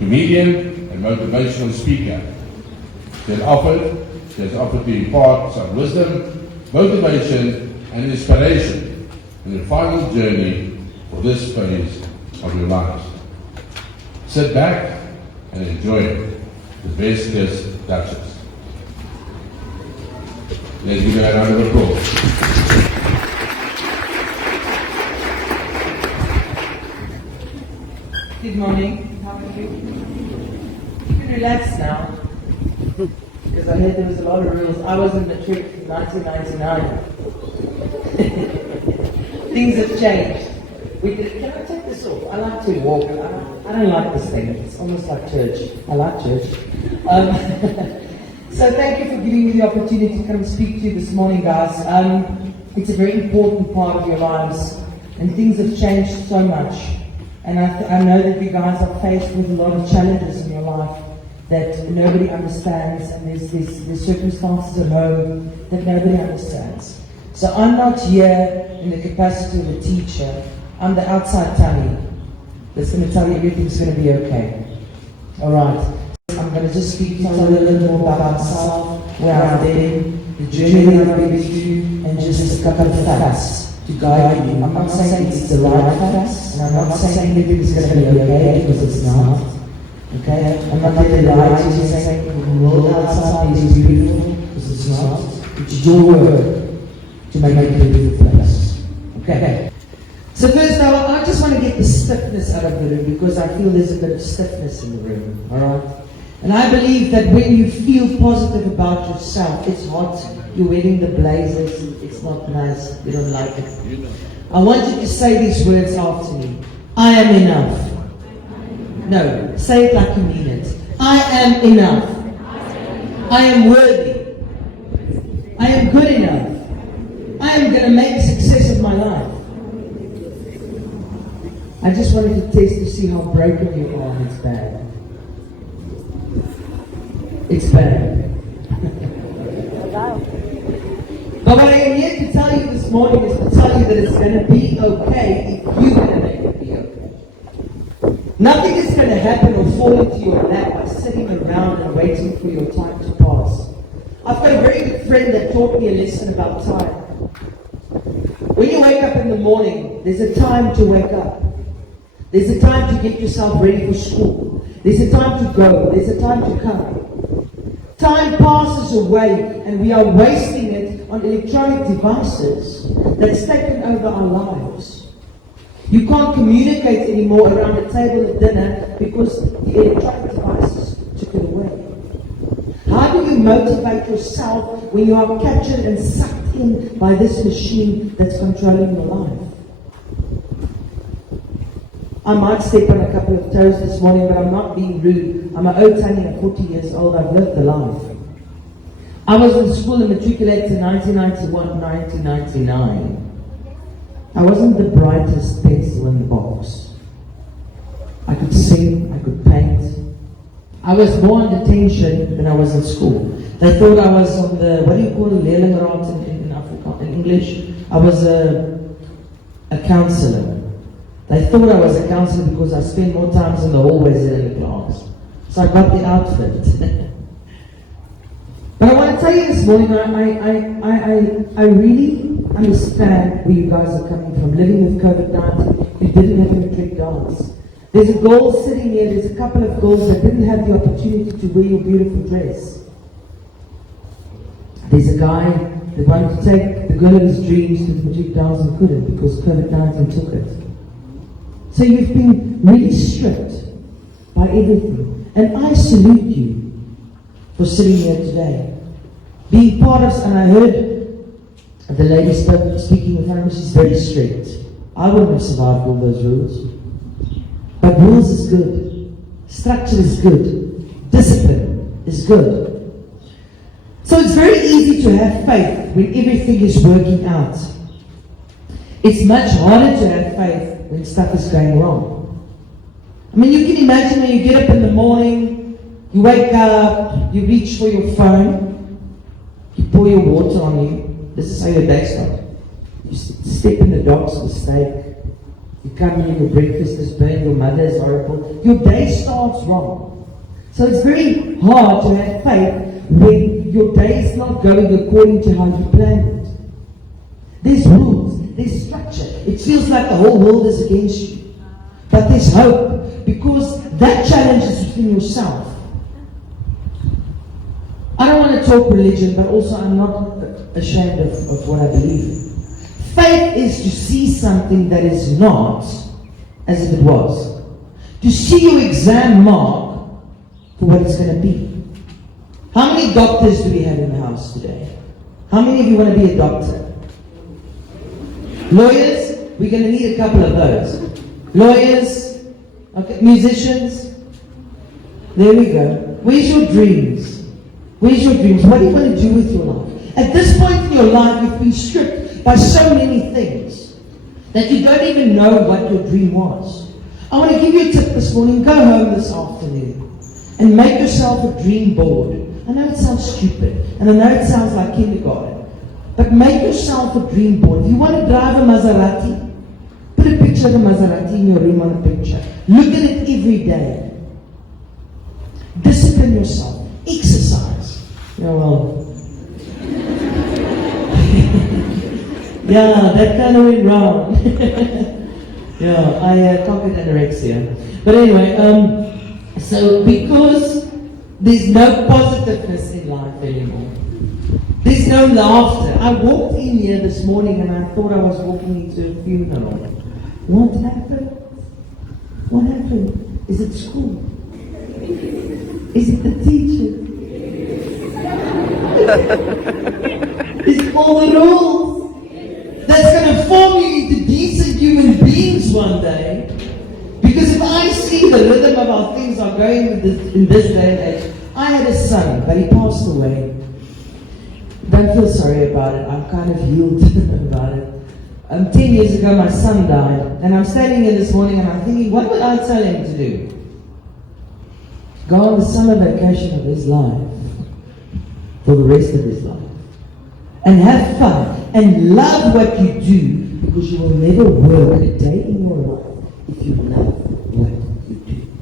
comedian and motivational speaker. She has offered to impart some wisdom, motivation, and inspiration in the final journey for this phase of your lives. Sit back and enjoy the Weskus Dutchess. Let's give her a round of applause. Good morning. How are you? You can relax now. Because I heard there was a lot of rules. I was in the trip in 1999. Things have changed. Can I take this off? I like to walk. I don't like this thing. It's almost like church. I like church. So thank you for giving me the opportunity to come and speak to you this morning, guys. It's a very important part of your lives, and things have changed so much. And I know that you guys are faced with a lot of challenges in your life that nobody understands, and there's circumstances at home that nobody understands. So I'm not here in the capacity of a teacher. I'm the outside tummy that's going to tell you everything's going to be okay. All right. I'm going to just speak to you a little more about myself, where I've been, the journey that I've been through, and just a couple of facts to guide you. I'm not saying it's the right facts, and I'm not saying everything's going to be okay, because it's not. Okay? I'm not going to lie to you saying the world outside is beautiful, because it's not. It's your work to make it a beautiful place. Okay? So first I just want to get the stiffness out of the room, because I feel there's a bit of stiffness in the room. Alright? And I believe that when you feel positive about yourself, it's hot, you're wearing the blazers, it's not nice, you don't like it. I want you to say these words after me. I am enough. No, say it like you mean it. I am enough. I am worthy. I am good enough. I am going to make a success of my life. I just wanted to test to see how broken you are. It's bad. It's bad. But what I am here to tell you this morning is to tell you that it's going to be okay if you're going to make it be okay. Nothing is going to happen or fall into your lap by sitting around and waiting for your time to pass. I've got a very good friend that taught me a lesson about time. When you wake up in the morning, there's a time to wake up. There's a time to get yourself ready for school. There's a time to go. There's a time to come. Time passes away, and we are wasting it on electronic devices that's taken over our lives. You can't communicate anymore around the table at dinner because the electronic devices took it away. How do you motivate yourself when you are captured and sucked in by this machine that's controlling your life? I might step on a couple of toes this morning, but I'm not being rude. I'm an old tanny, I'm 40 years old, I've lived the life. I was in school and matriculated in 1991, 1999. I wasn't the brightest pencil in the box. I could sing, I could paint. I was more on detention when I was in school. They thought I was on the, what do you call it, leerlingraad in Africa, in English? I was a counselor. They thought I was a counselor because I spent more times in the hallways than in the class. So I got the outfit. But I want to tell you this morning, I really understand where you guys are coming from. Living with COVID-19, you didn't have a matric dance. There's a girl sitting here, there's a couple of girls that didn't have the opportunity to wear your beautiful dress. There's a guy that wanted to take the girl of his dreams to the matric dance and couldn't because COVID-19 took it. So you've been really stripped by everything. And I salute you for sitting here today. Being part of, and I heard the lady speaking with her, she's very strict. I wouldn't have survived all those rules. But rules is good. Structure is good. Discipline is good. So it's very easy to have faith when everything is working out. It's much harder to have faith when stuff is going wrong. I mean, you can imagine when you get up in the morning, you wake up, you reach for your phone, you pour your water on you. This is how your day starts. You step in the dog's mistake. You come in, your breakfast is burnt, your mother is horrible. Your day starts wrong. So it's very hard to have faith when your day is not going according to how you planned it. There's rules, there's structure. It feels like the whole world is against you. But there's hope, because that challenge is within yourself. I don't want to talk religion, but also I'm not ashamed of what I believe in. Faith is to see something that is not as if it was. To see your exam mark for what it's going to be. How many doctors do we have in the house today? How many of you want to be a doctor? Lawyers? We're going to need a couple of those. Lawyers? Okay. Musicians? There we go. Where's your dreams? Where's your dreams? What do you want to do with your life? At this point in your life, you've been stripped by so many things that you don't even know what your dream was. I want to give you a tip this morning. Go home this afternoon and make yourself a dream board. I know it sounds stupid, and I know it sounds like kindergarten, but make yourself a dream board. If you want to drive a Maserati, put a picture of a Maserati in your room on a picture. Look at it every day. Discipline yourself. Exercise. Yeah, well. Yeah, that kind of went wrong. Yeah, I conquered anorexia. But anyway, so because there's no positiveness in life anymore, there's no laughter. I walked in here this morning and I thought I was walking into a funeral. What happened? What happened? Is it school? Is it the teacher? Is it all the rules? That's going to form you into decent human beings one day. Because if I see the rhythm of how things are going in this day and age, I had a son, but he passed away. Don't feel sorry about it. I'm kind of healed about it. 10 years ago, my son died, and I'm standing here this morning and I'm thinking, what would I tell him to do? Go on the summer vacation of his life for the rest of his life. And have fun and love what you do, because you will never work a day in your life if you love what you do.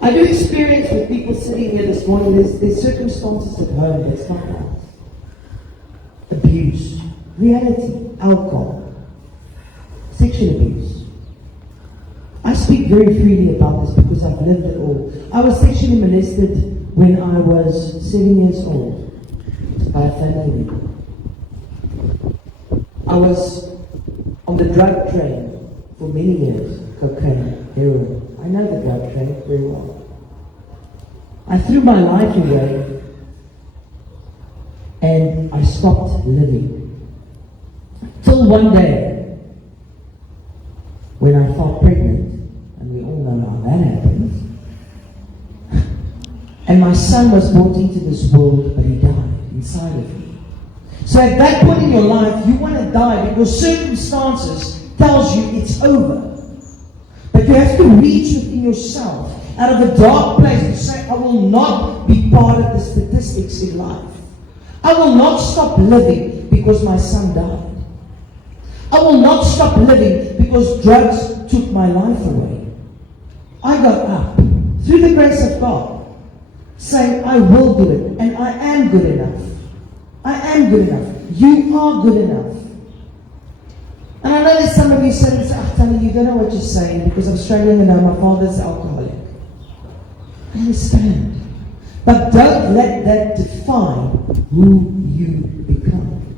I do experience with people sitting here this morning, there's circumstances at home that's not nice. Abuse, reality, alcohol, sexual abuse. I speak very freely about this because I've lived it all. I was sexually molested when I was 7 years old. By a family member. I was on the drug train for many years. Cocaine, heroin. I know the drug train very well. I threw my life away and I stopped living. Till one day when I fell pregnant, and we all know how that happens. And my son was brought into this world, but he died inside of me. So at that point in your life, you want to die because circumstances tells you it's over. But you have to reach within yourself out of a dark place to say, I will not be part of the statistics in life. I will not stop living because my son died. I will not stop living because drugs took my life away. I got up through the grace of God, saying, I will do it, and I am good enough. I am good enough. You are good enough. And I know there's some of you saying, Tanya, you don't know what you're saying because I'm struggling and my father's alcoholic. I understand. But don't let that define who you become.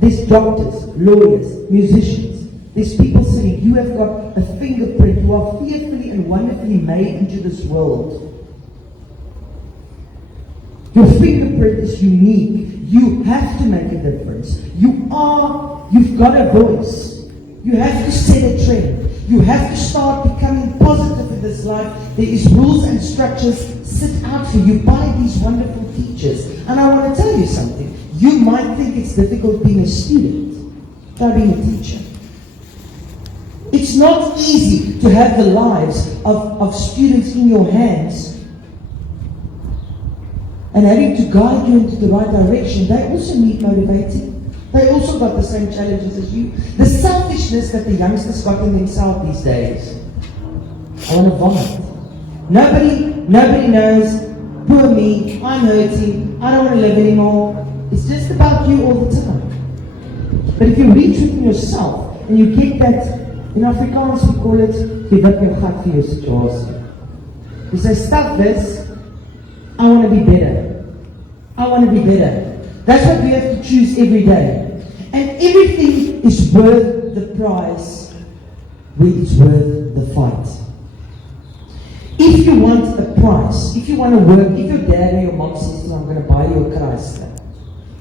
There's doctors, lawyers, musicians. There's people saying, you have got a fingerprint. You are fearfully and wonderfully made into this world. Your fingerprint is unique. You have to make a difference. You've got a voice. You have to set a trend. You have to start becoming positive in this life. There is rules and structures set out for you by these wonderful teachers. And I want to tell you something. You might think it's difficult being a student. Try being a teacher. It's not easy to have the lives of students in your hands and having to guide you into the right direction. They also need motivating. They also got the same challenges as you. The selfishness that the youngsters got in themselves these days. I want to vomit. Nobody knows. Poor me, I'm hurting, I don't want to live anymore. It's just about you all the time. But if you reach within yourself and you get that, in Afrikaans we call it, jy wat jou gat vir jou situasie. You say, stop this, I want to be better. I want to be better. That's what we have to choose every day. And everything is worth the price when it's worth the fight. If you want a price, if you want to work, if your dad or your mom says to you, I'm going to buy you a Chrysler,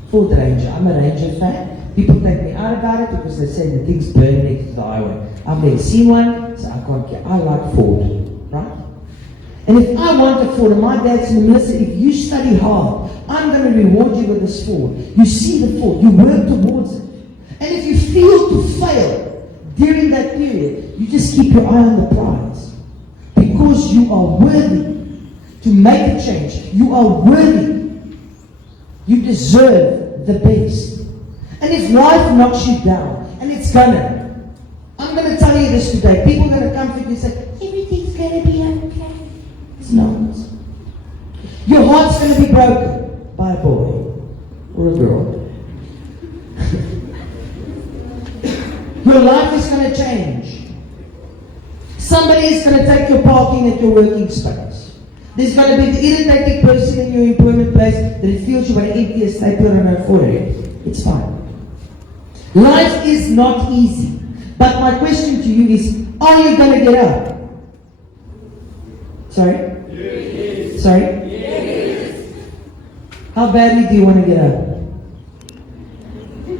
Ford Ranger. I'm a Ranger fan. People take me out about it because they say the things burn next to the highway. I've never seen one, so I can't care. I like Ford, right? And if I want a Ford, and my dad's in the ministry, if you study hard, I'm going to reward you with this Ford. You see the Ford, you work towards it. And if you feel to fail during that period, you just keep your eye on the prize. Because you are worthy to make a change. You are worthy. You deserve the best. And if life knocks you down, and it's gonna, I'm going to tell you this today. People are going to come to you and say, everything's going to be okay. It's not. Your heart's going to be broken by a boy or a girl. Your life is going to change. Somebody is going to take your parking at your working space. There's going to be the irritating person in your employment place that it feels you want to empty a stapler on her forehead. It's fine. Life is not easy. But my question to you is, are you going to get up? Sorry? Yes. Sorry? Yes. How badly do you want to get up?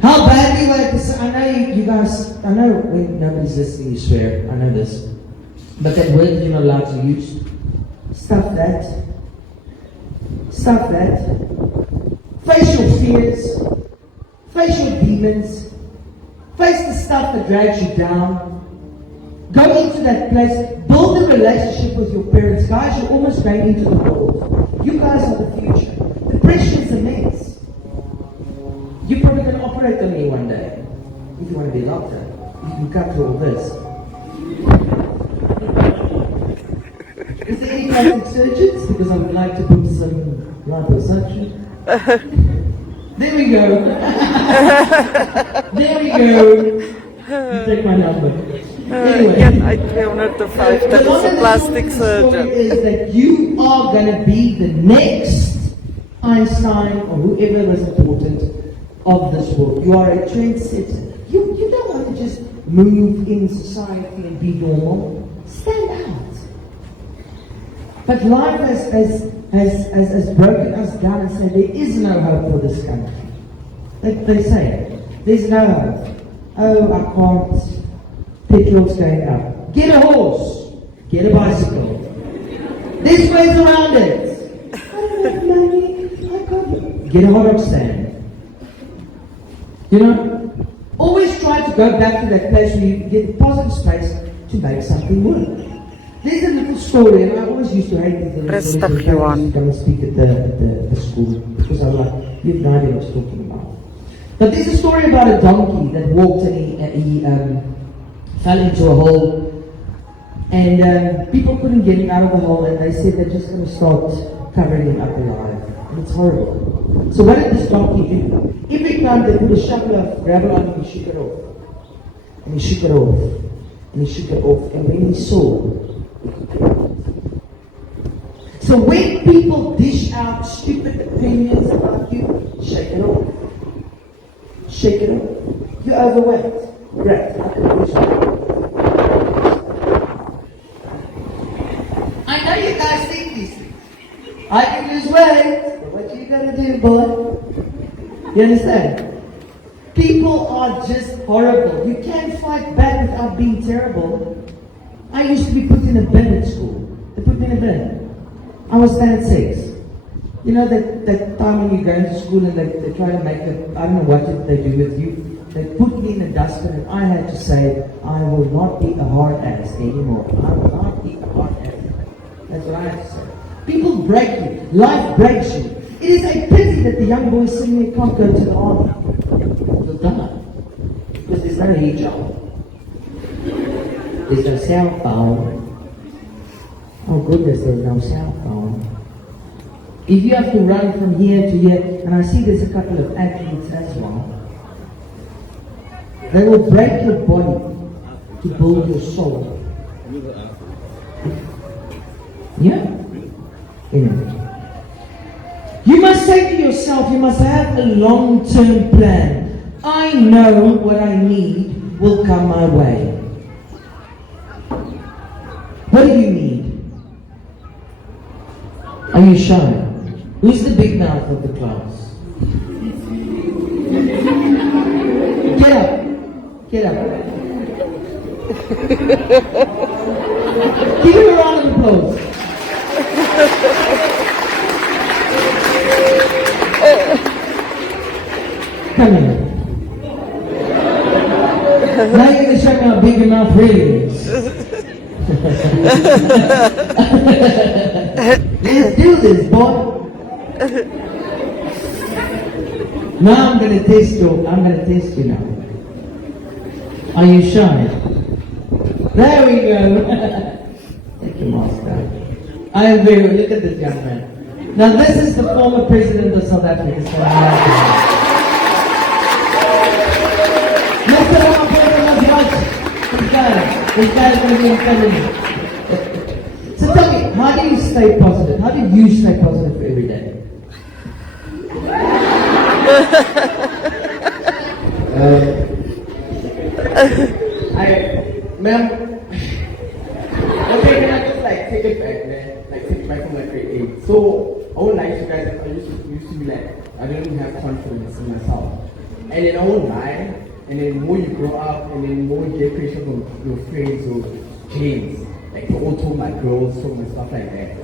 How badly do you want to say, I know you guys, I know when nobody's listening you swear, I know this. But that word that you're not allowed to use, stop that. Stop that. Face your fears. Face your demons. Face the stuff that drags you down. Go into that place. Build a relationship with your parents. Guys, you're almost going into the world. You guys are the future. The pressure is immense. You're probably going to operate on me one day. If you want to be a doctor, you can cut through all this. Is there any plastic surgeons? Because I would like to put some liposuction. There we go. There we go. You take my number. Anyway, that is a plastic surgeon. Is that you are going to be the next Einstein or whoever was important of this world. You are a trendsetter. You don't want to just move in society and be normal. Stand out. But life has broken us down and said there is no hope for this country. They say there's no hope. Oh, I can't. Petrol's going up. Get a horse. Get a bicycle. There's ways around it. I don't have money. I can't. Get a hot dog stand. You know, always try to go back to that place where you get a positive space to make something work. There's a little story, and I always used to hate these little stories. Gewone. Come and speak at the school because I was like, you have no idea what I was talking about. But there's a story about a donkey that walked and he fell into a hole, and people couldn't get him out of the hole, and they said they're just going to start covering him up alive. And it's horrible. So what did this donkey do? Every time they put a shovel of gravel on him, he shook it off. And he shook it off. And he shook it off. And when he saw, so when people dish out stupid opinions about you, shake it off. Shake it off. You're overweight. Great. I know you guys think these things. I can lose weight, but what you gonna do, boy? You understand? People are just horrible. You can't fight back without being terrible. I used to be put in a bin at school. They put me in a bin. I was standing 6. You know that time when you go into school and they try to make it, I don't know what they do with you. They put me in a dustbin and I had to say, I will not be a hard ass anymore. I will not be a hard ass. That's what I had to say. People break you. Life breaks you. It is a pity that the young boys sitting there can't go to the army. die. Because there's no hijab. There's no cell phone. Oh goodness, there's no cell phone. If you have to run from here to here, and I see there's a couple of athletes as well, they will break your body to build your soul. Yeah? Anyway. You must say to yourself, you must have a long-term plan. I know what I need will come my way. What do you need? Are you shy? Who's the big mouth of the class? Get up. Get up. Give him a round of applause. Come here. Now you're going to show me how big your mouth really is. Let's do this, boy. Now I'm going to test you. I'm going to test you now. Are you shy? There we go. Take your mask out. I am very. Look at this young man. Now this is the former president of South Africa. So Mr. Ramaphosa, this guy is going to be incredible. So tell me, how do you stay positive? How do you stay positive every day? Ma'am, okay, can I just take it back, man? Take it back from my grade 8. So, I won't lie to you guys, I used to be like, I didn't have confidence in myself. And then I won't lie, and then the more you grow up, and then the more you get pressure from your friends or games, like they all talk like girls, talk and stuff like that.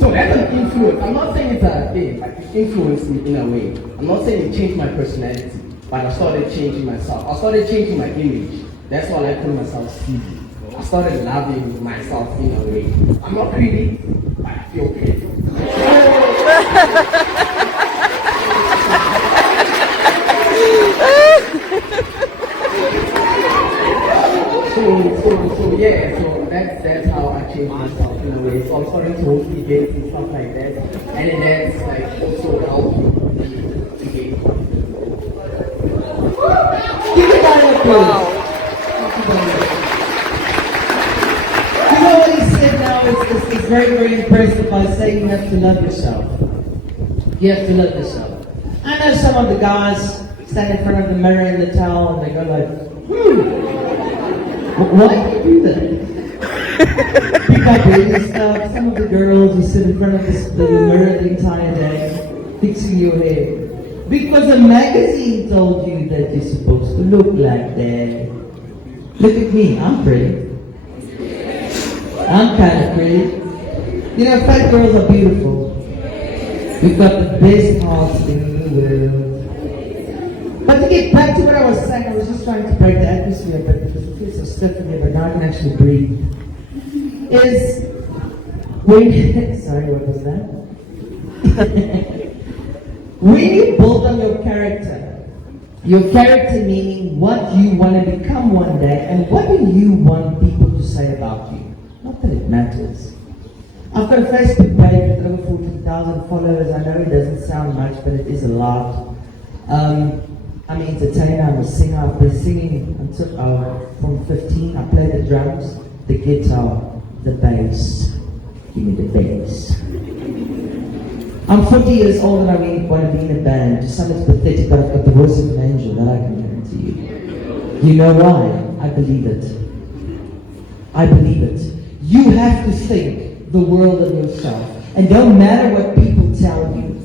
So that's an influence. I'm not saying it's a thing, but it influenced me in a way. I'm not saying it changed my personality, but I started changing myself. I started changing my image. That's why I call myself siel. I started loving myself in a way. I'm not pretty, but I feel pretty. So that's how I changed myself in a way. So I'm starting to host events and stuff like that. And then that's like also help you to gain confidence. Give it down a wow. You know what he said now is very, very impressive by saying you have to love yourself. You have to love yourself. I know some of the guys stand in front of the mirror in the towel and they go like, why do you do that? Pick up baby stuff. Some of the girls, you sit in front of the mirror the entire day, fixing your hair. Because a magazine told you that you're supposed to look like that. Look at me, I'm pretty. I'm kind of pretty. You know, fat girls are beautiful. We've got the best hearts in the world. But to get back to what I was saying, I was just trying to break the atmosphere a bit because it feels so stiff in here, but now I can actually breathe. Is when, sorry, what was that? When you build on your character meaning what you want to become one day, and what do you want people to say about you? Not that it matters. I've got a Facebook page with over 14,000 followers. I know it doesn't sound much, but it is a lot. I'm an entertainer, I'm a singer. I've been singing until from 15. I play the drums, the guitar, the bass. Give me the bass. I'm 40 years old and I really want to be in a band. To some it's pathetic, but I've got the voice of an angel, that I can guarantee you. You know why? I believe it. I believe it. You have to think the world of yourself. And don't matter what people tell you.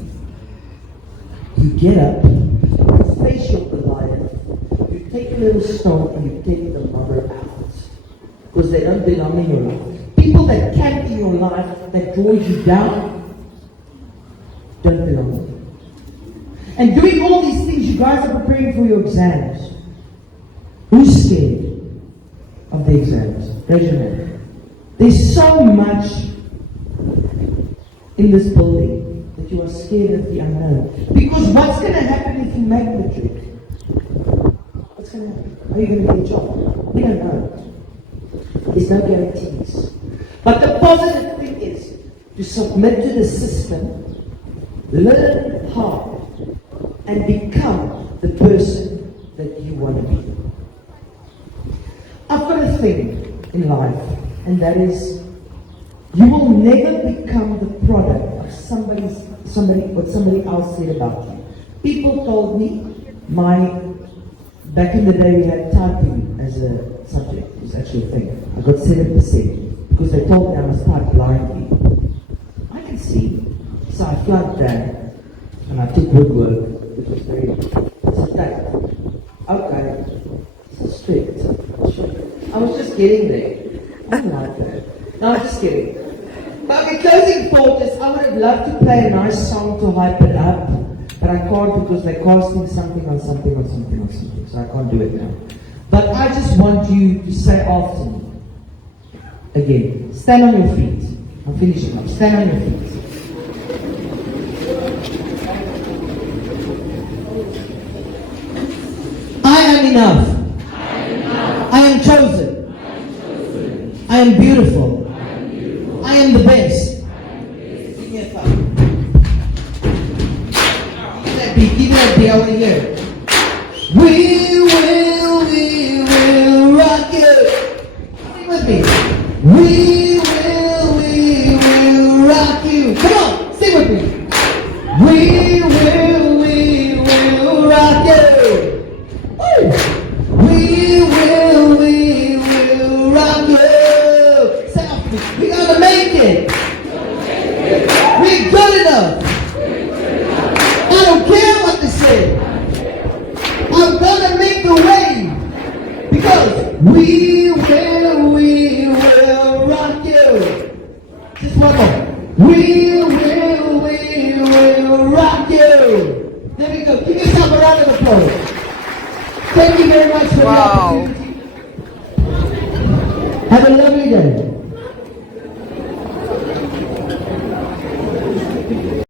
You get up, you face your Goliath, you take a little stone and you take the mother out. Because they don't belong in your life. People that camp in your life, that draw you down, don't belong. And doing all these things, you guys are preparing for your exams. Who's scared of the exams? Raise your hand. There's so much in this building that you are scared of the unknown. Because what's going to happen if you make the trick? So, are you going to get a job? We don't know. There's no guarantees. But the positive thing is to submit to the system, learn hard, and become the person that you want to be. I've got a thing in life, and that is, you will never become the product of what somebody else said about you. People told me, back in the day we had typing as a subject. It was actually a thing. I got 7% because they told me I must type blindly. I can see. So I flunked that and I took woodwork, which was very strict. Okay. So strict. I was just getting there. I don't like that. No, I'm just kidding. Okay, closing thought is I would have loved to play a nice song to hype it up, but I can't because they're casting something on something on something on something, so I can't do it now. But I just want you to say after me, again, stand on your feet. I'm finishing up. Stand on your feet. I am enough. I am chosen. I am beautiful. I am the best. Give me a thumb. Give me that beat. I want to hear it. We will rock you. Sing with me. We will rock you. Come on, sing with me. We will rock you. Woo. We will rock you. Say after me. We're gonna make it. We're good enough. I don't care what they say. I'm gonna make the way because we will rock you. Just one more. We will rock you. There we go. Give yourself a round of applause. Thank you very much for the opportunity. Have a lovely day.